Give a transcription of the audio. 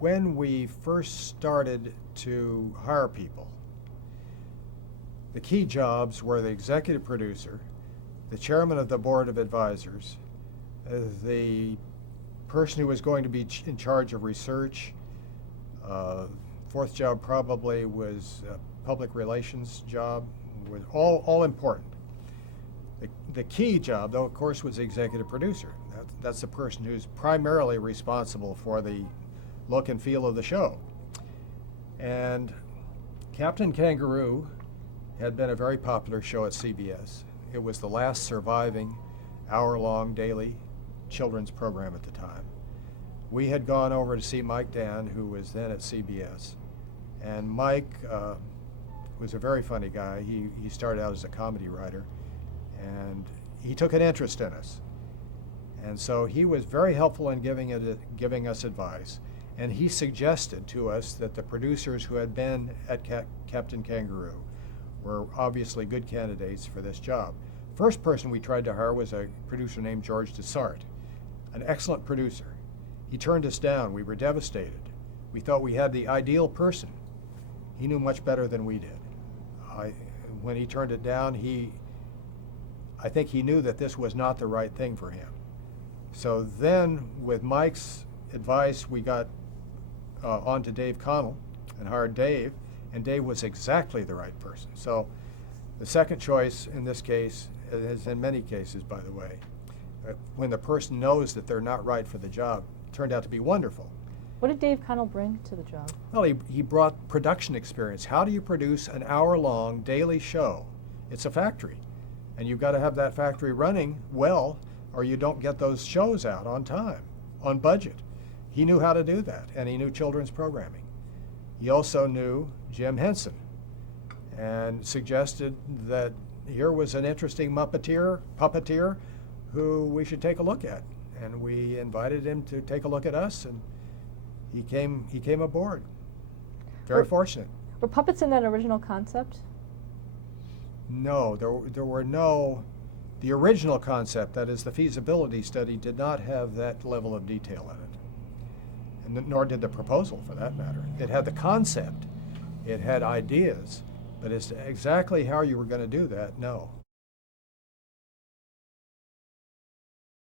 when we first started to hire people, the key jobs were the executive producer, the chairman of the board of advisors, the person who was going to be in charge of research. Fourth job probably was a public relations job, was all important. The key job, though, of course, was the executive producer. That's the person who's primarily responsible for the look and feel of the show. And Captain Kangaroo had been a very popular show at CBS. It was the last surviving hour-long daily children's program at the time. We had gone over to see Mike Dan, who was then at CBS. And Mike was a very funny guy. He started out as a comedy writer, and he took an interest in us. And so he was very helpful in giving us advice. And he suggested to us that the producers who had been at Captain Kangaroo were obviously good candidates for this job. First person we tried to hire was a producer named George Dessart, an excellent producer. He turned us down. We were devastated. We thought we had the ideal person. He knew much better than we did. When he turned it down, I think he knew that this was not the right thing for him. So then, with Mike's advice, we got on to Dave Connell and hired Dave, and Dave was exactly the right person. So the second choice in this case, as in many cases, by the way, when the person knows that they're not right for the job, turned out to be wonderful. What did Dave Connell bring to the job? Well, he brought production experience. How do you produce an hour-long daily show? It's a factory, and you've got to have that factory running well, or you don't get those shows out on time, on budget. He knew how to do that, and he knew children's programming. He also knew Jim Henson, and suggested that here was an interesting puppeteer who we should take a look at. And we invited him to take a look at us, and he came aboard. Very fortunate. Were puppets in that original concept? No, there were no. The original concept, that is the feasibility study, did not have that level of detail in it, and nor did the proposal, for that matter. It had the concept, it had ideas, but as to exactly how you were going to do that, no.